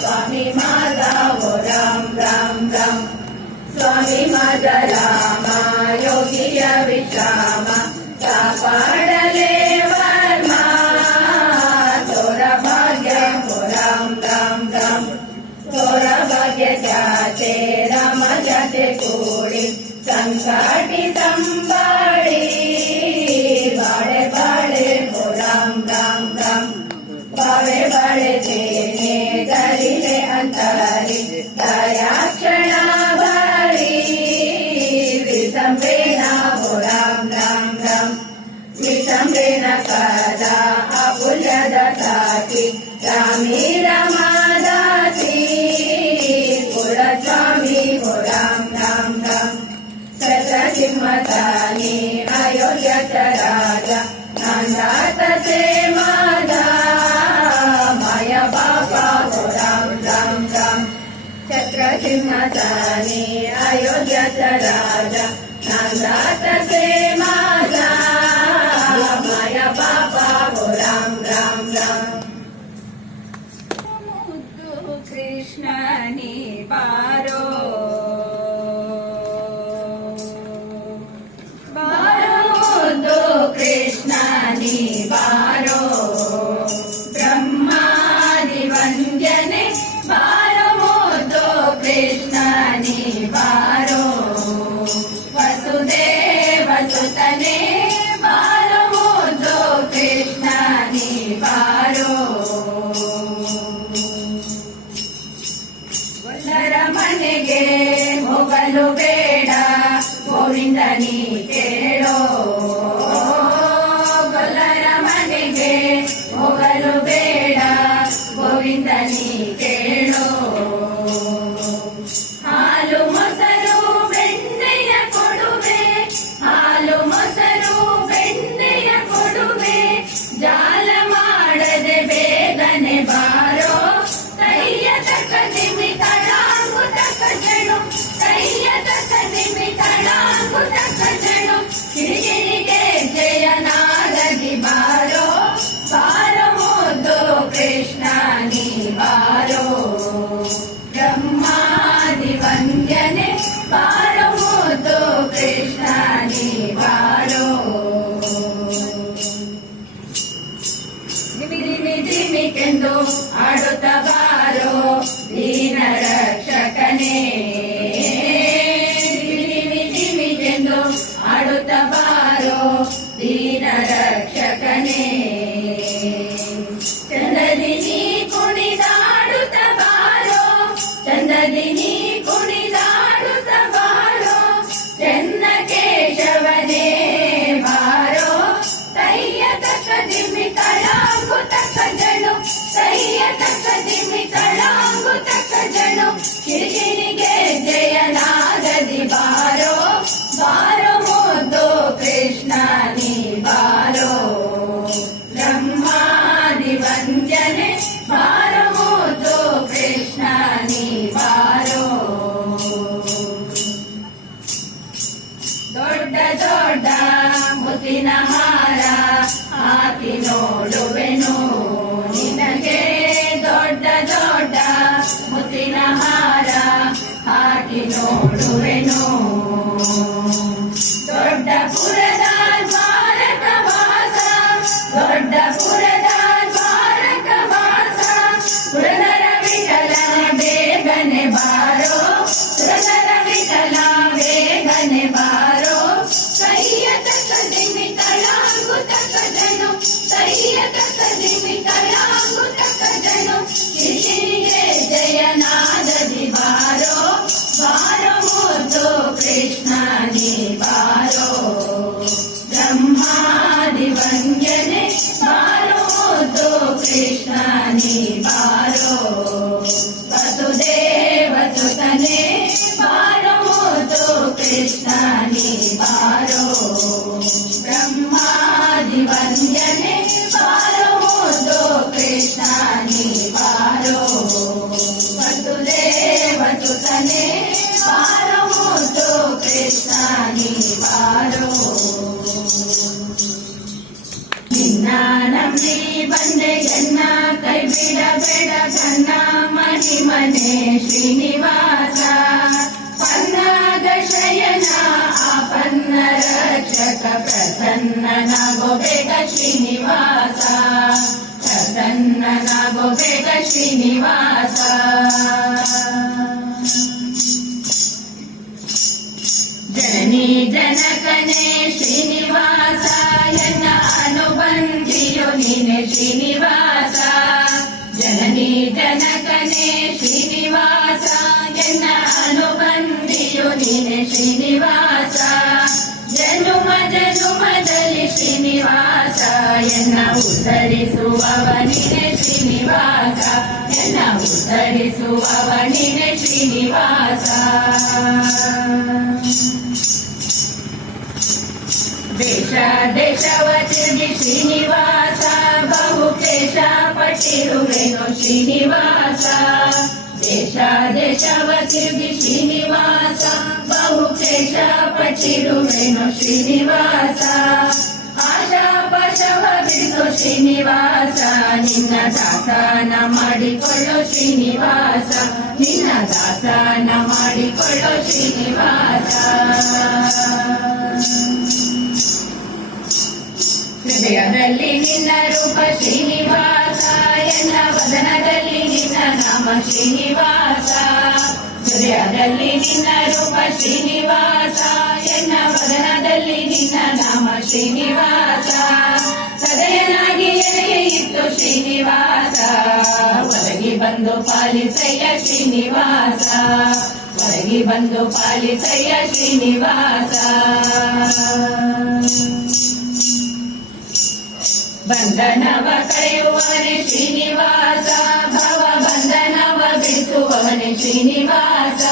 स्वामी राम राम स्वामी माझा रामा योगी विश्रामा कापाडले वर्मा थोर भाग्य हो राम राम राम थोर भाग्य जाते राम जाते कोडी संकटी संभाळी సింహతాని అయోధ్య రాజా నందాత ప్రేమా स्वामी अयोध्याचा राजा नांदात से माझा माया बाबा हो राम राम राम मुद्दू कृष्णाने बारो बारो ब्रह्मादिवन्द्यने बारो ಮನೆಗೆ ಹೋಗಲು ಬೇಡ ಗೋವಿಂದನಿ ಕೇಳೋ ದಿಮಿ ದಿಮಿಕೆಂದು ಆಡುತ್ತ ಬಾರೋ ದೀನ ದೊಡ್ಡ ದೊಡ್ಡ ಮುತ್ತಿನ ಹಾರ ಹಾಕಿ ನೋಡುವೆನು. ನಿನಗೆ ದೊಡ್ಡ ದೊಡ್ಡ ಮುತ್ತಿನ ಹಾರ ಹಾಕಿ ನೋಡುವೆನು. ವಸುದೇವ ಸುತನೆ ಬಾರೋ ಮೋದು ಕೃಷ್ಣ ನೀ ಬಾರೋ ಬ್ರಹ್ಮಾದಿ ವಂದ್ಯನೆ ಬಾರೋ ಮೋದು ಕೃಷ್ಣ ನೀ ಬಾರೋ ವಸುದೇವ ಸುತನೆ ಬಾರೋ ಮೋದು ಕೃಷ್ಣ ನೀ ಬಾರೋ मने श्रीनिवास पन्नादशयना पन्नरचक प्रसन्न श्रीनिवासान्नना श्रीनिवास जननी जनकने श्रीनिवासाय न अनुबन्धियो श्रीनिवासायनानुबन्धियो श्रीनिवास। ಶ್ರೀನಿವಾಸ ಎನ್ನ ಅನುಬಂಧಿಯು ನೀನೆ ಶ್ರೀನಿವಾಸ ಜನನಿ ಜನಕನೇ ಶ್ರೀನಿವಾಸ ಎನ್ನ ಅನುಬಂಧಿಯು ನೀನೆ ಶ್ರೀನಿವಾಸ ಜನುಮ ಜನುಮದಲ್ಲಿ ಶ್ರೀನಿವಾಸ ಎನ್ನ ಉದ್ಧರಿಸುವವ ನೀನೆ ಶ್ರೀನಿವಾಸ ಎನ್ನ ಉದ್ಧರಿಸುವವ ನೀನೆ ಶ್ರೀನಿವಾಸ ದೇಶ ದೇಶವ ತಿರುಗಿ ಶ್ರೀನಿವಾಸ ಪಟ್ಟಿರುವೆನು ಶ್ರೀನಿವಾಸ. ದೇಶ ದೇಶವ ತಿರುಗಿ ಶ್ರೀನಿವಾಸ. ಬಹುಕೇಶ ಪಟ್ಟಿರುವೆನು ಶ್ರೀನಿವಾಸ. ಆಶಾ ಪಶವ ಬಿಡಿಸೋ ಶ್ರೀನಿವಾಸ. ನಿನ್ನ ದಾಸನ ಮಾಡಿಕೊಳ್ಳೋ ಶ್ರೀನಿವಾಸ. ನಿನ್ನ ದಾಸನ ಮಾಡಿಕೊಳ್ಳೋ ಶ್ರೀನಿವಾಸ. ಹೃದಯದಲ್ಲಿ ನಿನ್ನ ರೂಪ ಶ್ರೀನಿವಾಸ ಶ್ರೀನಿವಾಸ ಹೃದಯದಲ್ಲಿ ನಿನ್ನ ರೂಪ ಶ್ರೀನಿವಾಸ ಎನ್ನ ವದನದಲ್ಲಿ ನಿನ್ನ ನಾಮ ಶ್ರೀನಿವಾಸ ಸದಯನಾಗಿ ಎನೆಗೆ ಇತ್ತು ಶ್ರೀನಿವಾಸ ಒದಗಿ ಬಂದು ಪಾಲಿಸಯ್ಯ ಶ್ರೀನಿವಾಸ ಒದಗಿ ಬಂದು ಪಾಲಿಸಯ್ಯ ಶ್ರೀನಿವಾಸ ಬಂಧನವ ಕಳೆಯುವವನೇ ಶ್ರೀನಿವಾಸ ಭವ ಬಂಧನವ ಬಿಡಿಸುವವನೇ ಶ್ರೀನಿವಾಸ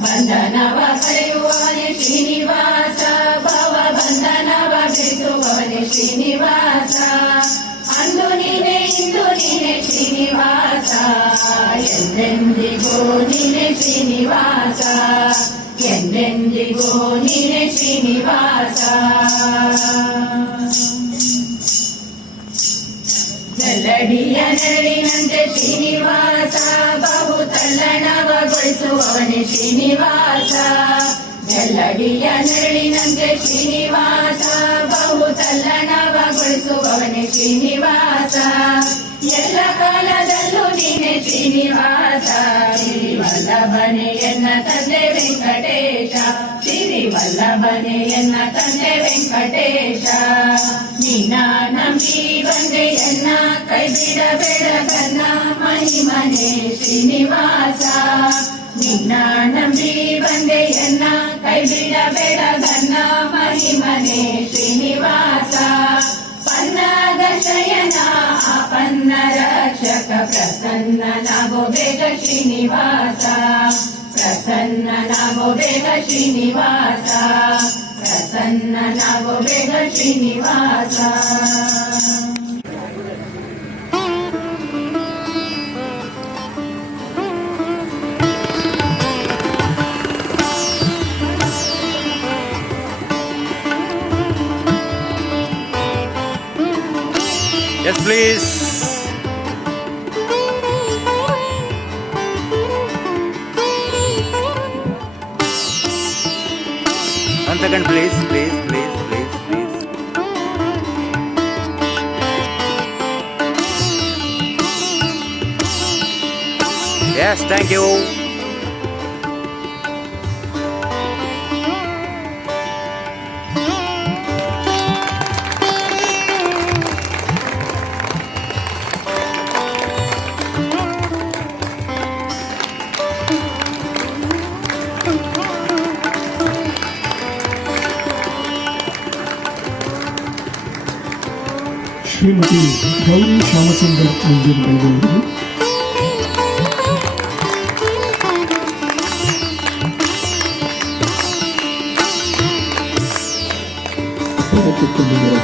ಬಂಧನವ ಕಳೆಯುವವನೇ ಶ್ರೀನಿವಾಸ ಭವ ಬಂಧನವ ಬಿಡಿಸುವವನೇ ಶ್ರೀನಿವಾಸ ಅಂದು ನೀನೆ ಇಂದು ನೀನೆ ಶ್ರೀನಿವಾಸ ಎಂದೆಂದಿಗೂ ನೀನೆ ಶ್ರೀನಿವಾಸ ಎಂದೆಂದಿಗೂ ನೀನೆ ಶ್ರೀನಿವಾಸ ಜಲ್ಲಡಿಯ ನೆರಳಿನಂತೆ ಶ್ರೀನಿವಾಸ ಬಹು ತಲ್ಲಣವಗೊಳಿಸುವವನೇ ಶ್ರೀನಿವಾಸ. ಎಲ್ಲಡಿಯ ನೆರಳಿನಂತೆ ಶ್ರೀನಿವಾಸ ಬಹು ತಲ್ಲಣವಗೊಳಿಸುವವನೇ ಶ್ರೀನಿವಾಸ. ಎಲ್ಲ ಕಾಲದಲ್ಲೂ ನೀನೆ ಶ್ರೀನಿವಾಸ ಶ್ರೀವಲ್ಲಭನೆ ಎನ್ನ ತಂದೆ ವೆಂಕಟೇಶ ಶ್ರೀವಲ್ಲಭನೆ ಎನ್ನ ತಂದೆ ವೆಂಕಟೇಶ ನಿನ್ನ ನಂಬಿ ಬಂದೆ ಎನ್ನ ಕೈ ಬಿಡಬೇಡ ಕನ್ನ ಮಹಿಮನೆ ಶ್ರೀನಿವಾಸ ನಿನ್ನ ನಂಬಿ ಬಂದೆ ಎನ್ನ ಕೈ ಬಿಡಬೇಡ ಕನ್ನ ಮಹಿಮನೆ ಶ್ರೀನಿವಾಸ ఆపన్న రక్షక ప్రసన్న నభో వేద శ్రీనివాస ప్రసన్న నభో వేద Srinivasa Prasanna నభో Srinivasa please. One second, please, please, please, please, please. Yes, thank you. Shrimati Gauri Shyamsundar ಮಂಜೂರು ಬೆಂಗಳೂರು ಪದಕ್ಕೆ ಕೊಂಡಿರುವ